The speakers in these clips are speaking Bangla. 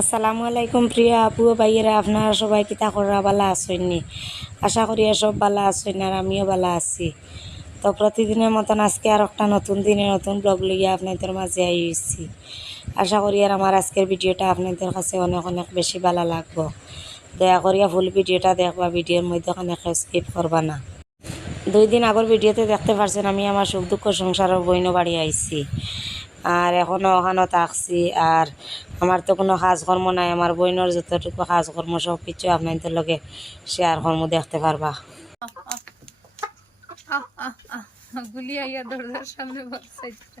আসসালামু আলাইকুম প্রিয়া আপু ভাইয়েরা, আপনারা সবাই কিতা করা বালা আসেননি আশা করি সব বালা আসেন আর আমিও বালা আছি। তো প্রতিদিনের মতন আজকে আর একটা নতুন দিনে নতুন ব্লগ লইয়া আপনাদের মাঝে আইছি। আশা করি আর আমার আজকের ভিডিওটা আপনাদের কাছে অনেক অনেক বেশি ভালো লাগবো। দয়া করিয়া ফুল ভিডিওটা দেখবা, ভিডিওর মধ্যে অনেক স্কিপ করবা না। দুই দিন আগর ভিডিওতে দেখতে পারছেন আমি আমার সুখ দুঃখ সংসারের বইন বাড়ি আইছি। আর এখনও ওখানে থাকছি আর আমার তো কোনো কাজকর্ম নাই আমার বইনের যতটুকু কাজকর্ম সব কিছু আপনাদের লগে শেয়ার কর্ম দেখতে পারবা গুলি আইয়া দরজার সামনে বসাইছে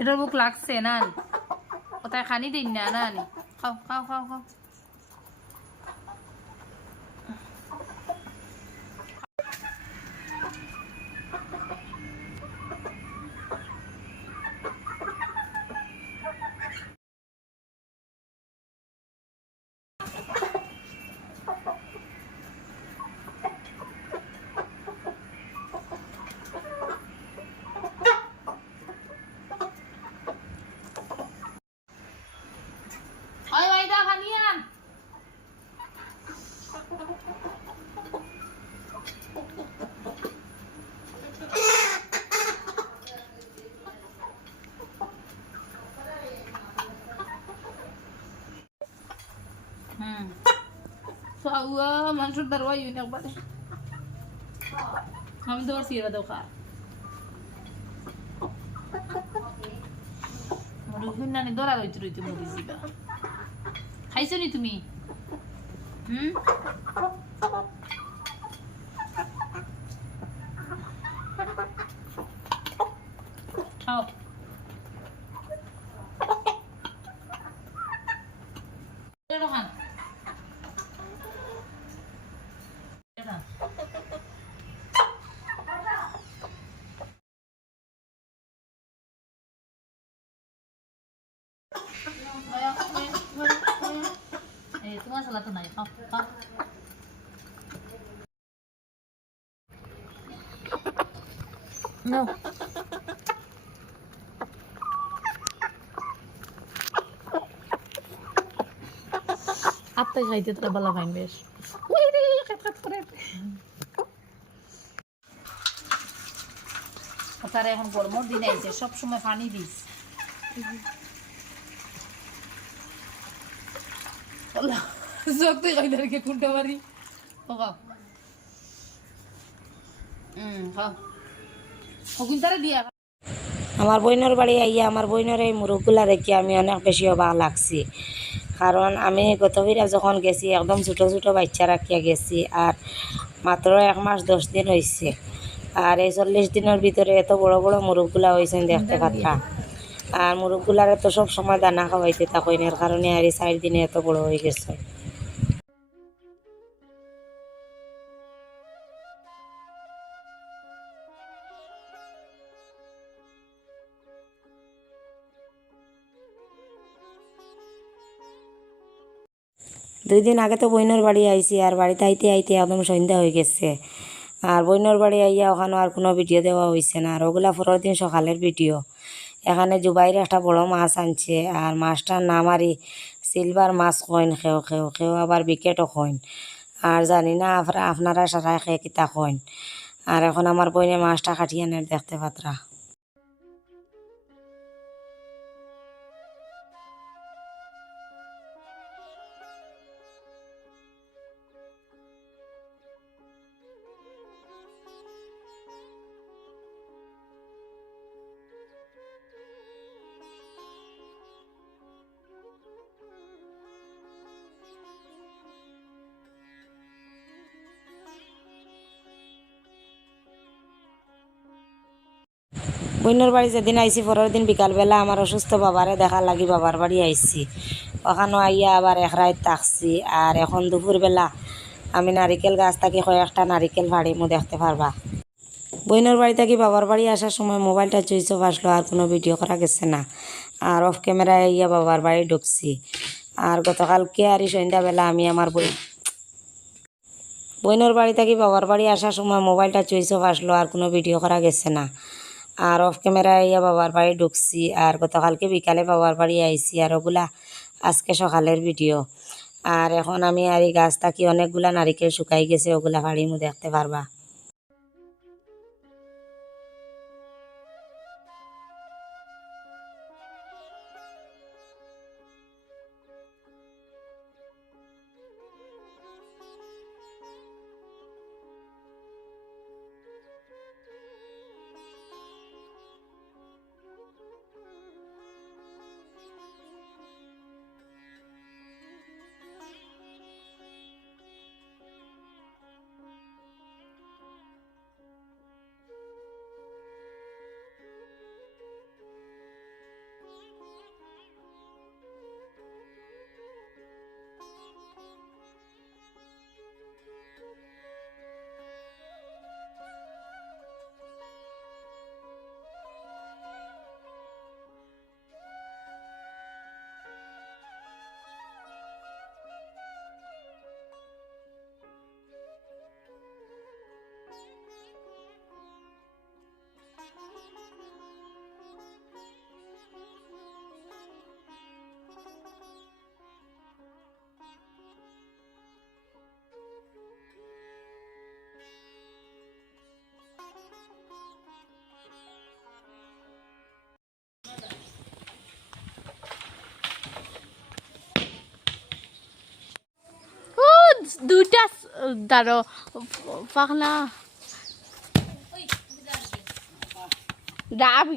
এটার বুক লাগছে না কোথায় খানি দিন না না নি খাও খাও খাও খাও ওই ওইটা খানি আন হুম সাউয়া মানুষের দারওয়া ইউন একবারে আমি তো সিরা দাও খা মুরুগুন না দরা রইতে রইতে মরি যাবা খাইছো নি তুমি হুম খাও এটা খান এটা Eh, তোমার সালা তো নাই খাও খাও No. আত্মাই খাইতে তোরা বালা ফাইন বেশ তারা এখন গরমের দিন আইছে সব সময় পানি দিস জগতে খাইদারকে কুন্টা মারি ও হুম দিয়া আমার বইনের বাড়ি আইয়া আমার বইনের এই মুরগগুলা দেখি আমি অনেক বেশি অবাক লাগছি। কারণ আমি গতবিরা যখন গেছি একদম ছোটো ছোটো বাচ্চা রাখিয়া গেছি আর মাত্র এক মাস দশ দিন হয়েছে আর এই চল্লিশ দিনের ভিতরে এত বড় বড় মুরগগুলা হয়েছেন দেখতে পারতাম আর মুরগগুলারে তো সব সময় দানা খাওয়াইতে থাকইনের কারণে আর এই চার দিনে এত বড় হয়ে গেছে। দুই দিন আগে তো বইনের বাড়ি আইছি, আর বাড়িতে আইতে আইতে একদম সন্ধ্যা হয়ে গেছে। আর বইনের বাড়ি আইয়া ওখানে আর কোনো ভিডিও দেওয়া হয়েছে না, আর ওগুলা পরের দিন সকালের ভিডিও। এখানে জুবাইর একটা বড় মাছ আনছে, আর মাছটার নাম আরই সিলভার মাছ কইন, খেও খেও খেও আবার বিকেটও কইন। আর জানি না আপনারা সারা খেয়ে কিতা কইন। আর এখন আমার বইনে মাছটা কাটিয়ে আনের দেখতে পাত্রা। বইনের বাড়ি যেদিন আইসি পরের দিন বিকালবেলা আমার অসুস্থ বাবারে দেখা লাগি, বাবার বাড়ি আইসি ওখানে আইয়া আবার এক রাত থাকছি, আর এখন দুপুরবেলা আমি নারিকেল গাছ থাকি কয়েকটা নারিকেল ভাড়িমু দেখতে পারবা। বইনের বাড়ি থাকি, বাবার বাড়ি আসার সময় মোবাইলটা চুইসও আসলো, আর কোনো ভিডিও করা গেছে না। আর অফ ক্যামেরায় আইয়া বাবার বাড়ি ঢুকছি। আর গতকালকে আর সন্ধ্যাবেলা আমি আমার বই বইনের বাড়ি থাকি, বাবার বাড়ি আসার সময় মোবাইলটা চুইসও আসলো, আর কোনো ভিডিও করা গেছে না। আর অফ ক্যামেরায় ইয়া বাবার বাড়ি ঢুকছি, আর গতকালকে বিকালে বাবার বাড়ি আইছি আর ওগুলা আজকে সকালের ভিডিও। আর এখন আমি আর এই গাছ থাকি অনেকগুলা নারিকেল শুকাই গেছে, ওগুলা বাড়িমু দেখতে পারবা। দুইটা দাঁড়ো পাখনা ডাবি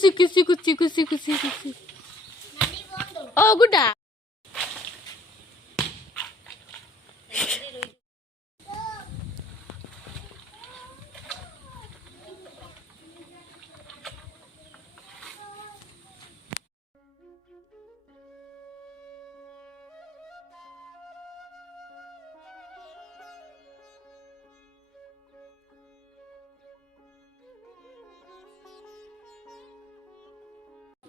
কিসি কিসি কুচি কুচি কুচি কুচি ও গুডা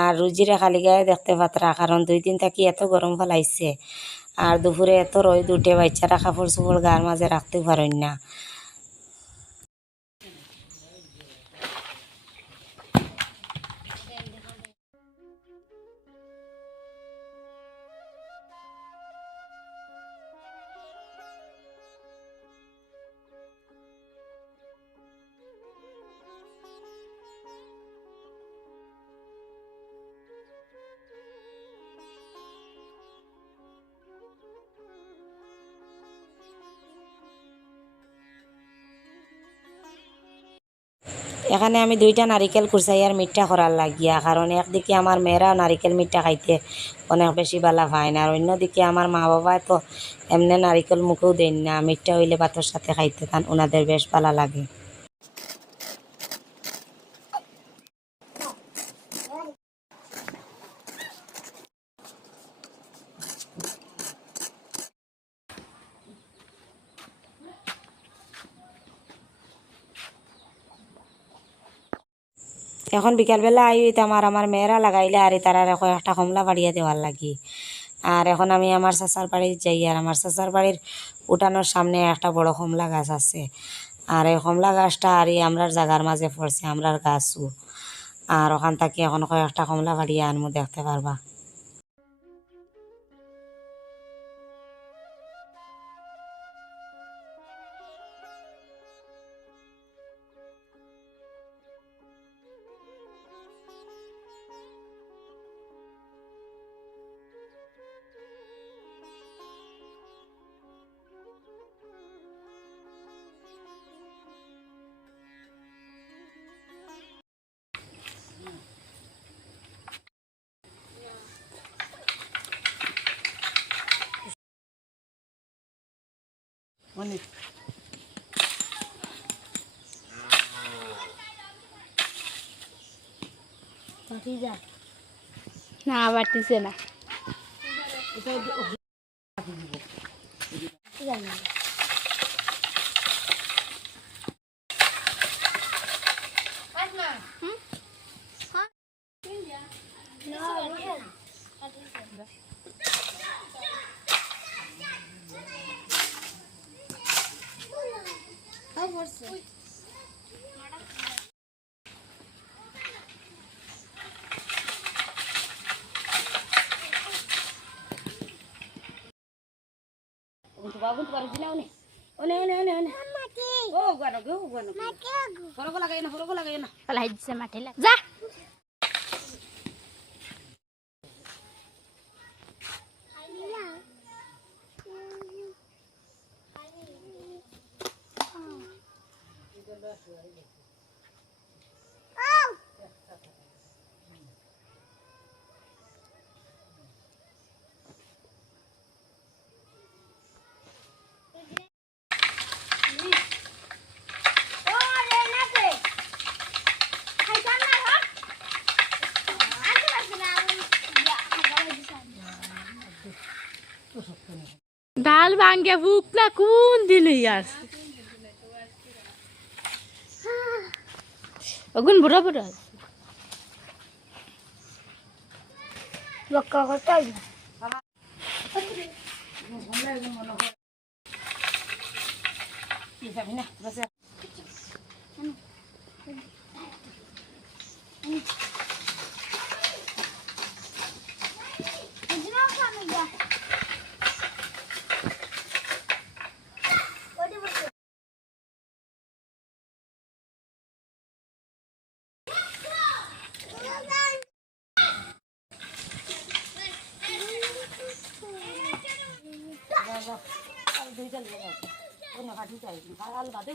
আর রুজিরে খালি গায়ে দেখতে পাত্রা, কারণ দুই দিন থাকি এত গরম ফলাইছে। আর দুপুরে এত রোদ উঠে বাচ্চারা কাপড় চোপড় গার মাঝে রাখতে পারেন না। এখানে আমি দুইটা নারিকেল কুচাই আর মিঠা করার লাগিয়া। কারণ একদিকে আমার মেয়েরা নারিকেল মিঠা খাইতে অনেক বেশি বালা পায় না। আর অন্যদিকে আমার মা বাবা তো এমনি নারিকেল মুখেও দেন না। মিঠা হইলে ভাতের সাথে খাইতে তান। ওনাদের বেশ ভালো লাগে। এখন বিকালবেলা আই আমার আমার মেয়েরা লাগাইলে আর তারা একটা কমলা বাড়িয়ে দেওয়ার লাগি। আর এখন আমি আমার চাচার বাড়ির যাই, আর আমার চাচার বাড়ির উঠানোর সামনে একটা বড় কমলা গাছ আছে। আর এই কমলা গাছটা আর এই আমরার জাগার মাঝে পড়ছে, আমরার গাছও। আর ওখান থেকে এখন কয়েকটা কমলা বাড়িয়ে আনমু, দেখতে পারবা। না বাড়তিছে না One one one one. Oh, gua nak gua gua nak. Foro ko lagay na, foro ko lagay na. পালাই দিছে মাঠে লাগ যা ডাল ভাঙ্গে tangga vukna kundilias. Agun berapa berapa? Bakal hotel. Bisa pindah, bisa. Una gatita ahí, al gato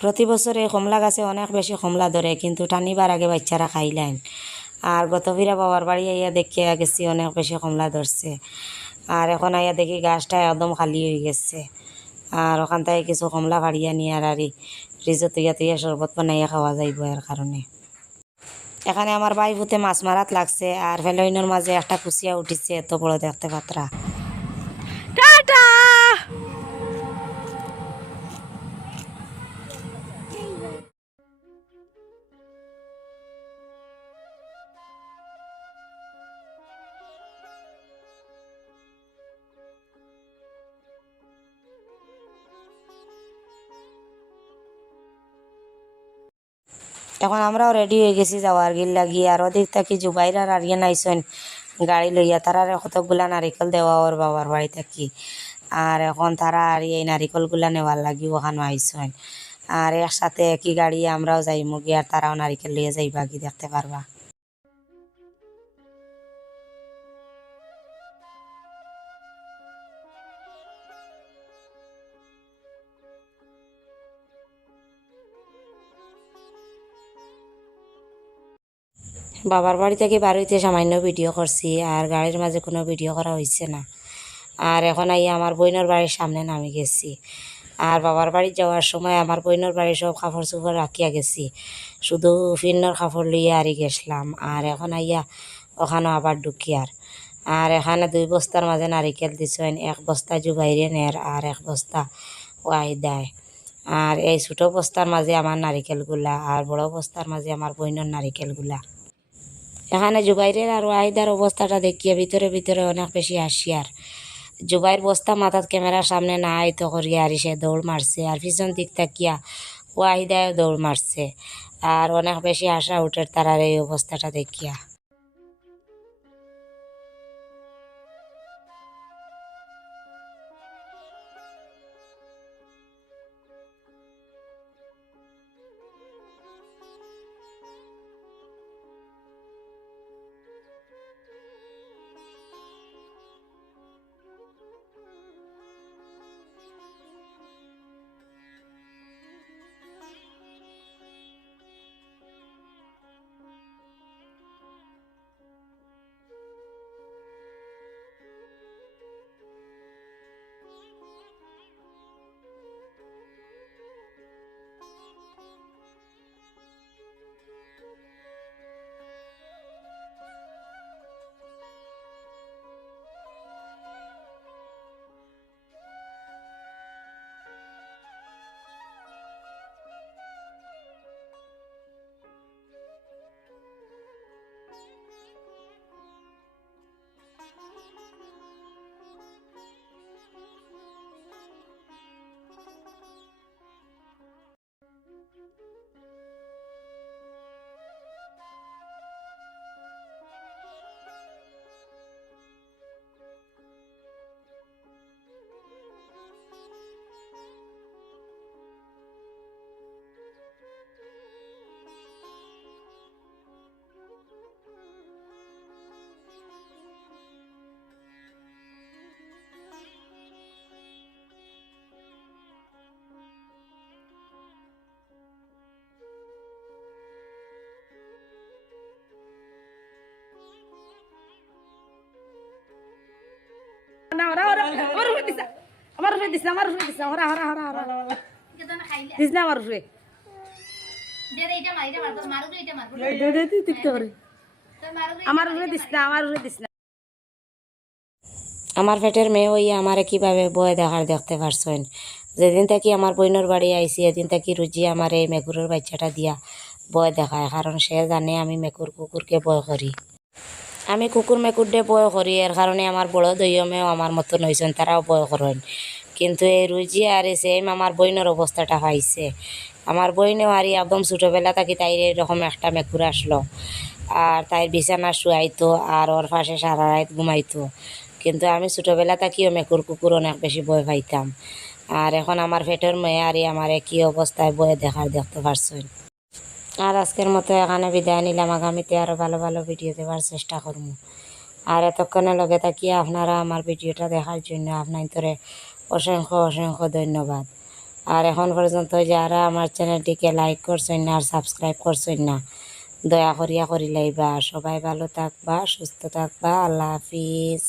প্রতি বছরে কমলা গাছে অনেক বেশি কমলা ধরে, কিন্তু টানিবার আগে বাচ্চারা খাইলেন। আর গত ফিরা বাবার বাড়ি আইয়া দেখে গেছি অনেক বেশি কমলা ধরছে। আর এখন আইয়া দেখি গাছটা একদম খালি হয়ে গেছে। আর ওখান থেকে কিছু কমলা ভাড়িয়া নিয়ে আর আরি ফ্রিজে তুইয়া তুইয়া শরবত বানাইয়া খাওয়া যাইব এর কারণে। এখানে আমার ভাই ভূতে মাছ মারাত লাগছে, আর ফেলইনের মাঝে একটা কুচিয়া উঠিছে, এত বড় দেখতে পাত্রা। এখন আমরাও রেডি হয়ে গেছি যাওয়ার। গিল লাগি আর ওদিক থাকি জুবাইরার আর ইয়ে নাইছেন গাড়ি লইয়া। তারা কতকগুলা নারিকল দেওয়া ওর বাবার বাড়ি থাকি। আর এখন তারা আর এই নারিকলগুলা নেওয়ার লাগি ওখানে আইসেন। আর একসাথে একই গাড়ি আমরাও যাইমু গিয়ে, আর তারাও নারিকেল লিয়ে যাইবা কি দেখতে পারবা। বাবার বাড়ি থেকে বার হইতে সামান্য ভিডিও করছি, আর গাড়ির মাঝে কোনো ভিডিও করা হয়েছে না। আর এখন আইয়া আমার বইনের বাড়ির সামনে নামে গেছি। আর বাবার বাড়ি যাওয়ার সময় আমার বইনের বাড়ির সব কাপড় চোপড় রাখিয়া গেছি। শুধু ফিন্নর কাপড় লইয়া আরি গেছিলাম। আর এখন আইয়া ওখানেও আবার ঢুকি আর। আর এখানে দুই বস্তার মাঝে নারিকেল দিছেন এক বস্তা জুবাইরে নের আর এক বস্তা ওয়াই দেয়। আর এই ছোটো বস্তার মাঝে আমার নারিকেলগুলা, আর বড় বস্তার মাঝে আমার বইনের নারিকেলগুলা। এখানে জুবাইরের আর ওয়াহিদার অবস্থাটা দেখিয়ে ভিতরে ভিতরে অনেক বেশি হাসিয়ার। জুবাইর বস্তা মাথার ক্যামেরার সামনে না আয়ত করিয়া আর সে দৌড় মারছে আর পিছন দিক তাকিয়া ওয়াহিদায়ও দৌড় মারছে। আর অনেক বেশি আশা উঠের তারার এই অবস্থাটা দেখিয়া। আমার উপরে দিস আমার উপরে দিস হরা হরা দিস না আমার উপরে দে, দে, দে, টিপতে পারে। আমার উপরে দিস না আমার উপরে দিস না। আমার পেটের মেয়ে হইয়া আমারে কীভাবে বয় দেখার দেখতে পারছেন? যেদিন থেকে আমার বইনের বাড়ি আইছি এদিন থেকে রুজি আমার এই মেকুরের বাচ্চাটা দিয়া বয় দেখায় কারণ সে জানে আমি মেকুর কুকুরকে বয় করি। আমি কুকুর মেকুর দিয়ে বয় করি এর কারণে আমার বড় দইয়মেও আমার মতন হয়েছেন তারাও বয় করেন কিন্তু এই রুজি আর সেম আমার বইনের অবস্থাটা পাইছে। আমার বইনেও আর একদম ছোটোবেলা থাকি তাইর এরকম একটা মেকুর আসলো। আর তাইর বিছানা শুয়াইতো আর ওর পাশে সারা রাত ঘুমাইতো। কিন্তু আমি ছোটোবেলা থাকিও মেকুর কুকুর অনেক বেশি ভয় পাইতাম। আর এখন আমার পেটের মেয়ে আর আমার কি অবস্থায় বয়ে দেখার দেখতে পারছেন আর আজকের মতো এখানে বিদায় নিলাম। আগামীতে আরও ভালো ভালো ভিডিও দেওয়ার চেষ্টা করব। আর এতক্ষণে লগে থাকিয়ে আপনারা আমার ভিডিওটা দেখার জন্য। আপনার অসংখ্য অসংখ্য ধন্যবাদ। আর এখন পর্যন্ত যারা আমার চ্যানেলটিকে লাইক করছেন না, আর সাবস্ক্রাইব করছেন না, দয়া করিয়া করি লাইবা সবাই ভালো থাকবা, সুস্থ থাকবা। আল্লাহ হাফিজ।